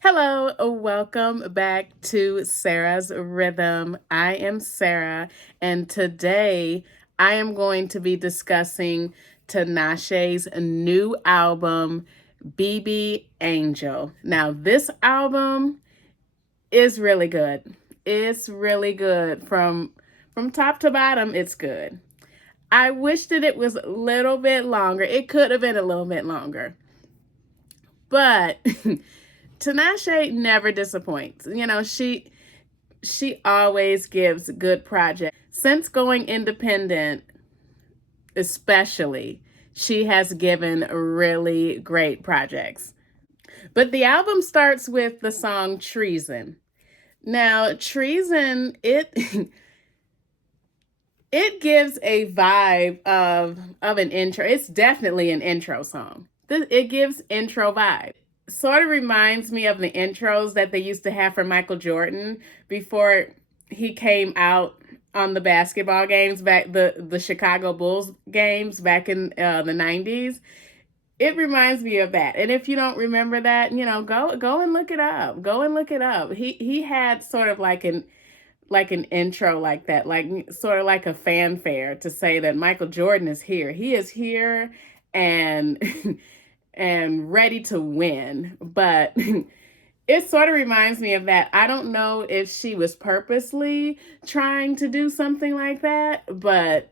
Hello, welcome back to Sarah's Rhythm. I am Sarah, and today I am going to be discussing Tinashe's new album, BB Angel. Now, this album is really good. It's really good from top to bottom. It's good. I wish that it was a little bit longer. It could have been a little bit longer, but Tinashe never disappoints. She always gives good projects. Since going independent, especially, she has given really great projects. But the album starts with the song Treason. Now, Treason, it gives a vibe of an intro. It's definitely an intro song. It gives intro vibe. Sort of reminds me of the intros that they used to have for Michael Jordan before he came out on the basketball games back the Chicago Bulls games back in the 90s. It reminds me of that. And if you don't remember that, go and look it up. Go and look it up. He had sort of like an intro like that, like sort of like a fanfare to say that Michael Jordan is here. He is here and and ready to win. But it sort of reminds me of that. I don't know if she was purposely trying to do something like that, but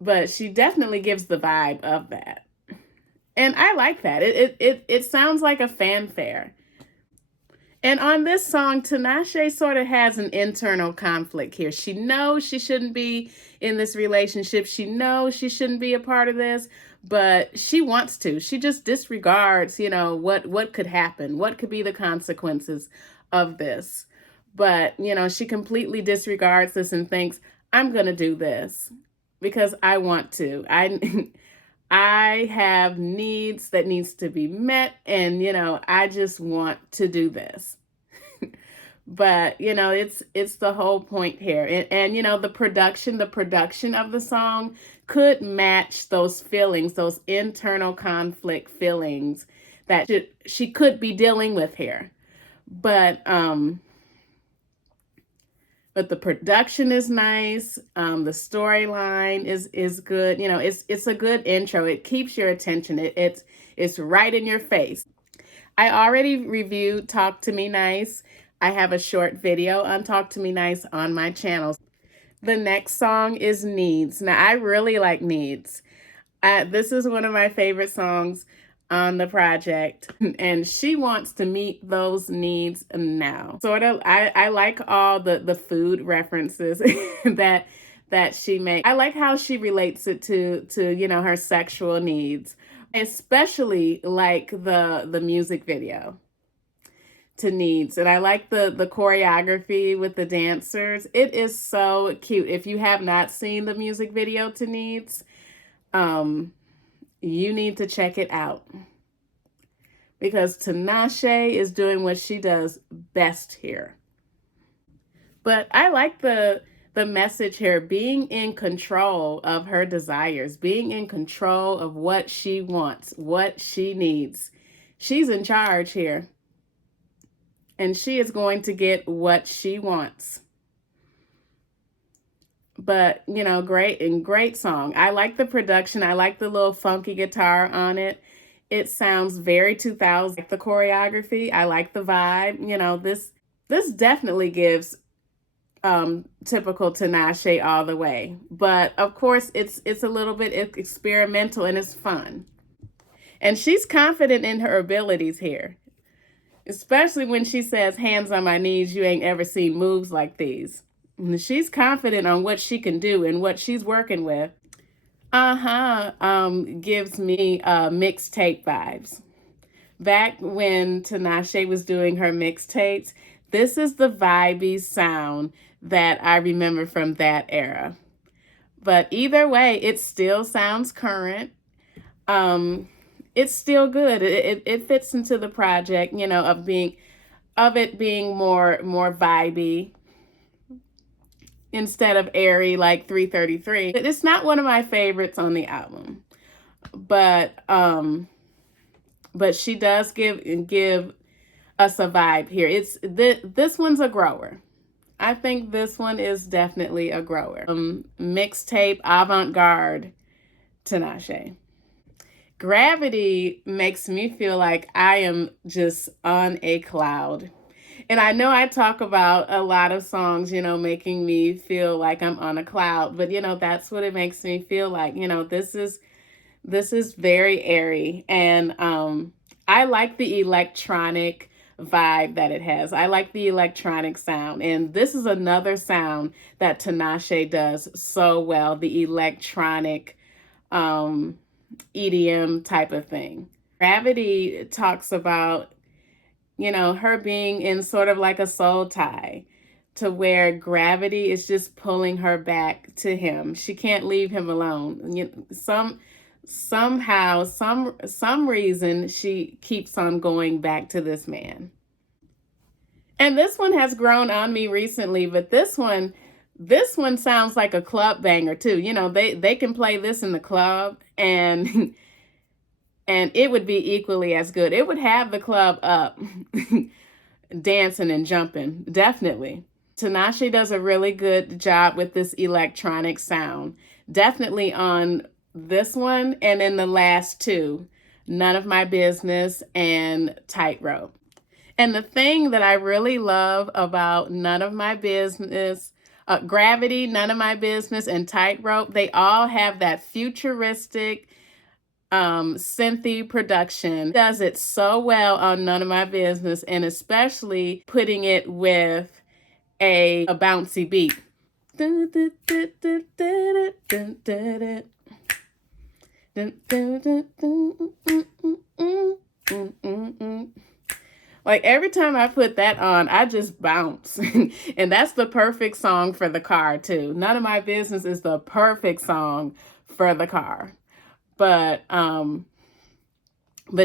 but she definitely gives the vibe of that. And I like that. It sounds like a fanfare. And on this song, Tinashe sort of has an internal conflict here. She knows she shouldn't be in this relationship. She knows she shouldn't be a part of this, but she wants to. She just disregards, what could happen, what could be the consequences of this. But, she completely disregards this and thinks, I'm going to do this because I want to. I have needs that needs to be met, and I just want to do this. But it's the whole point here. And the production of the song could match those feelings, those internal conflict feelings that she could be dealing with here. But but the production is nice. The storyline is good. It's a good intro. It keeps your attention. It's right in your face. I already reviewed Talk to Me Nice. I have a short video on Talk to Me Nice on my channel. The next song is Needs. Now, I really like Needs. This is one of my favorite songs on the project, and she wants to meet those needs now. Sort of, I like all the food references that she makes. I like how she relates it to her sexual needs, especially like the music video to Needs. And I like the choreography with the dancers. It is so cute. If you have not seen the music video to Needs, you need to check it out because Tinashe is doing what she does best here. But I like the message here, being in control of her desires, being in control of what she wants, what she needs. She's in charge here, and she is going to get what she wants. But great song. I like the production. I like the little funky guitar on it. It sounds very 2000s. Like the choreography, I like the vibe. This definitely gives typical Tinashe all the way. But of course, it's a little bit experimental and it's fun. And she's confident in her abilities here, especially when she says, "Hands on my knees, you ain't ever seen moves like these." She's confident on what she can do and what she's working with. Gives me mixtape vibes. Back when Tinashe was doing her mixtapes, this is the vibey sound that I remember from that era. But either way, it still sounds current. It's still good. It fits into the project, of it being more vibey instead of airy like 333. It's not one of my favorites on the album, but she does give us a vibe here. This one's a grower. I think this one is definitely a grower. Mixtape Avant-Garde Tinashe. Gravity makes me feel like I am just on a cloud. And I know I talk about a lot of songs, making me feel like I'm on a cloud, but that's what it makes me feel like. This is very airy, and I like the electronic vibe that it has. I like the electronic sound, and this is another sound that Tinashe does so well, the electronic EDM type of thing. Gravity talks about, her being in sort of like a soul tie to where gravity is just pulling her back to him. She can't leave him alone. Somehow, some reason she keeps on going back to this man. And this one has grown on me recently, but this one sounds like a club banger too. They can play this in the club and and it would be equally as good. It would have the club up, dancing and jumping, definitely. Tinashe does a really good job with this electronic sound. Definitely on this one and in the last two, None of My Business and Tightrope. And the thing that I really love about None of My Business, Gravity, None of My Business, and Tightrope, they all have that futuristic synthy production. Does it so well on None of My Business, and especially putting it with a bouncy beat. Like every time I put that on, I just bounce. And that's the perfect song for the car too. None of My Business is the perfect song for the car. But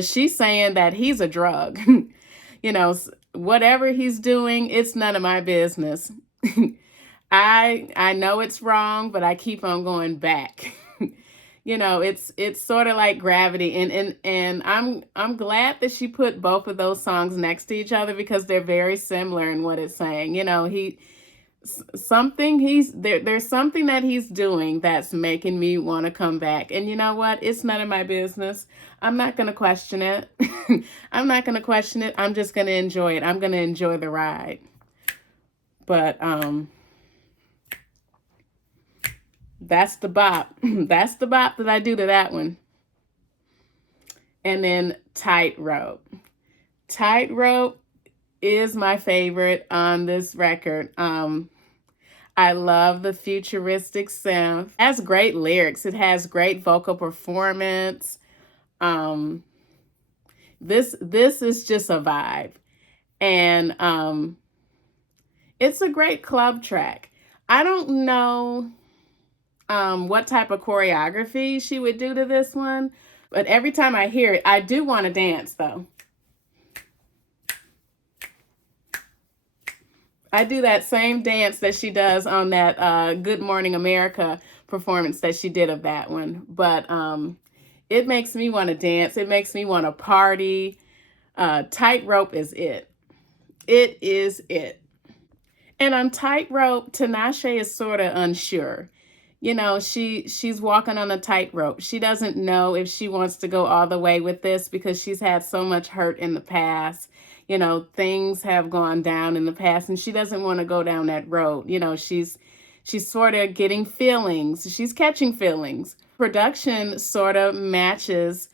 she's saying that he's a drug. Whatever he's doing, it's none of my business. I know it's wrong, but I keep on going back. It's sort of like Gravity, and I'm glad that she put both of those songs next to each other because they're very similar in what it's saying. There's something that he's doing that's making me want to come back. And you know what? It's none of my business. I'm not going to question it. I'm not going to question it. I'm just going to enjoy it. I'm going to enjoy the ride. But that's the bop. That's the bop that I do to that one. And then Tightrope. Tightrope is my favorite on this record. I love the futuristic synth. It has great lyrics. It has great vocal performance. This is just a vibe. And it's a great club track. I don't know what type of choreography she would do to this one, but every time I hear it, I do want to dance though. I do that same dance that she does on that Good Morning America performance that she did of that one. But it makes me want to dance. It makes me want to party. Tightrope is it. It is it. And on Tightrope, Tinashe is sort of unsure. She's walking on a tightrope. She doesn't know if she wants to go all the way with this because she's had so much hurt in the past. Things have gone down in the past and she doesn't want to go down that road. She's sort of getting feelings. She's catching feelings. Production sort of matches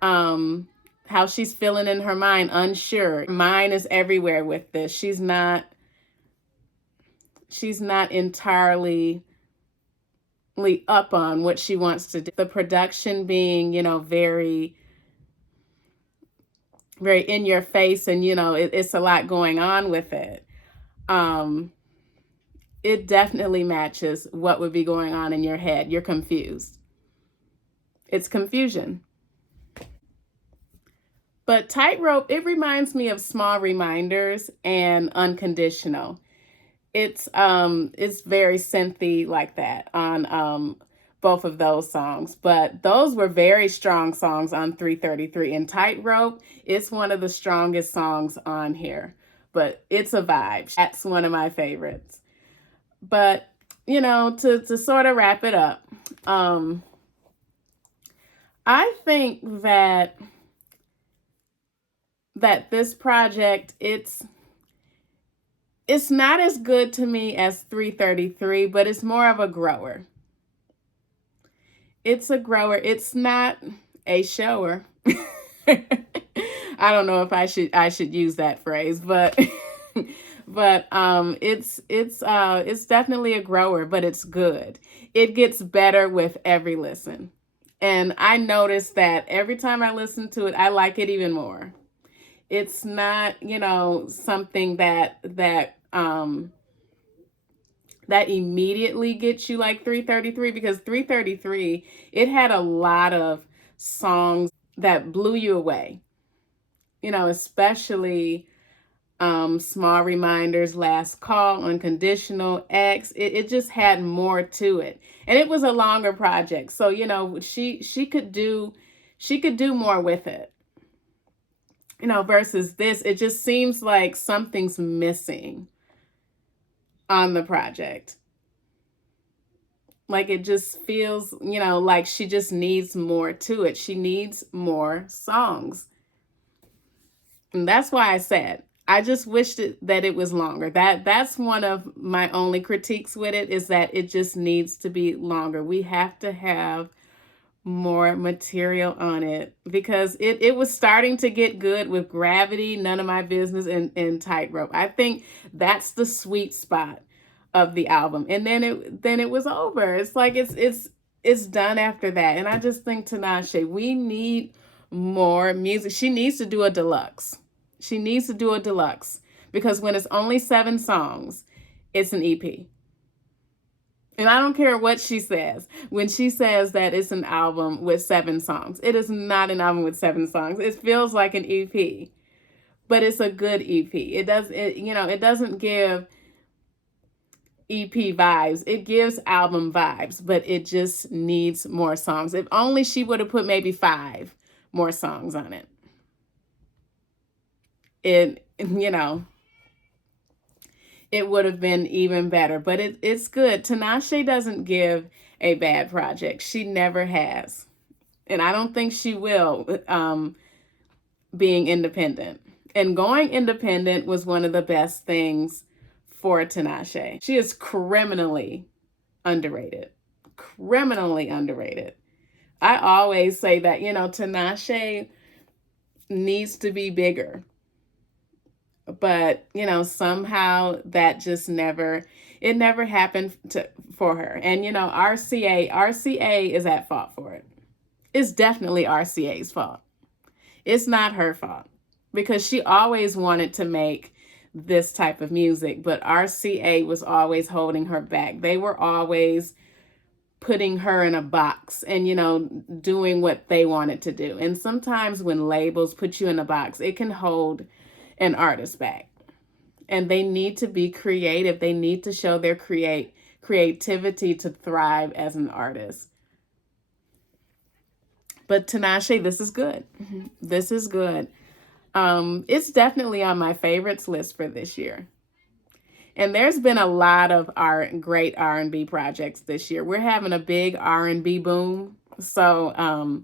how she's feeling in her mind, unsure. Mind is everywhere with this. She's not entirely up on what she wants to do. The production being, very very in your face, and it's a lot going on with it. It definitely matches what would be going on in your head. You're confused. It's confusion. But Tightrope, it reminds me of Small Reminders and Unconditional. It's very synthy like that on both of those songs. But those were very strong songs on 333. And Tightrope, it's one of the strongest songs on here. But it's a vibe. That's one of my favorites. But, you know, to sort of wrap it up, I think that this project, it's not as good to me as 333, but it's more of a grower. It's a grower. It's not a shower. I don't know if I should use that phrase, but it's definitely a grower, but it's good. It gets better with every listen. And I noticed that every time I listen to it, I like it even more. It's not, you know, something that immediately gets you like 333, because 333, it had a lot of songs that blew you away. You know, especially Small Reminders, Last Call, Unconditional, X. It just had more to it. And it was a longer project. So, you know, she could do more with it. You know, versus this, it just seems like something's missing on the project. Like it just feels, you know, like she just needs more to it. She needs more songs. And that's why I said, I just wished that it was longer. That's one of my only critiques with it, is that it just needs to be longer. We have to have more material on it, because it was starting to get good with Gravity, None of My Business, and Tightrope. I think that's the sweet spot of the album. And then it was over. It's like it's done after that. And I just think, Tinashe, we need more music. She needs to do a deluxe. She needs to do a deluxe, because when it's only 7 songs, it's an EP. And I don't care what she says. When she says that it's an album with 7 songs, it is not an album with 7 songs. It feels like an EP, but it's a good EP. It doesn't give EP vibes. It gives album vibes, but it just needs more songs. If only she would have put maybe 5 more songs on it. It would have been even better, but it's good. Tinashe doesn't give a bad project. She never has. And I don't think she will, being independent. And going independent was one of the best things for Tinashe. She is criminally underrated. Criminally underrated. I always say that, you know, Tinashe needs to be bigger. But, you know, somehow that just never happened for her. And, you know, RCA is at fault for it. It's definitely RCA's fault. It's not her fault, because she always wanted to make this type of music, but RCA was always holding her back. They were always putting her in a box and, you know, doing what they wanted to do. And sometimes when labels put you in a box, it can hold an artist back. And they need to be creative. They need to show their creativity to thrive as an artist. But Tinashe, this is good. This is good. It's definitely on my favorites list for this year. And there's been a lot of great R&B projects this year. We're having a big R&B boom. So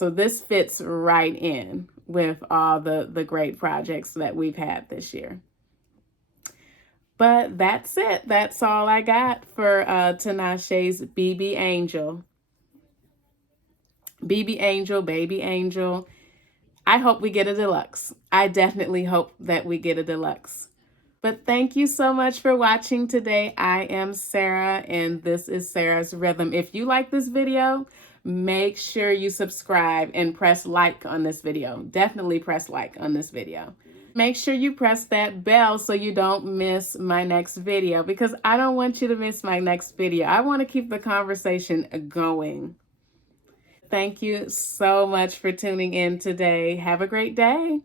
this fits right in with all the great projects that we've had this year. But that's it. That's all I got for Tinashe's BB Angel. BB Angel, Baby Angel. I hope we get a deluxe. I definitely hope that we get a deluxe. But thank you so much for watching today. I am Sarah, and this is Sarah's Rhythm. If you like this video, make sure you subscribe and press like on this video. Definitely press like on this video. Make sure you press that bell so you don't miss my next video, because I don't want you to miss my next video. I want to keep the conversation going. Thank you so much for tuning in today. Have a great day.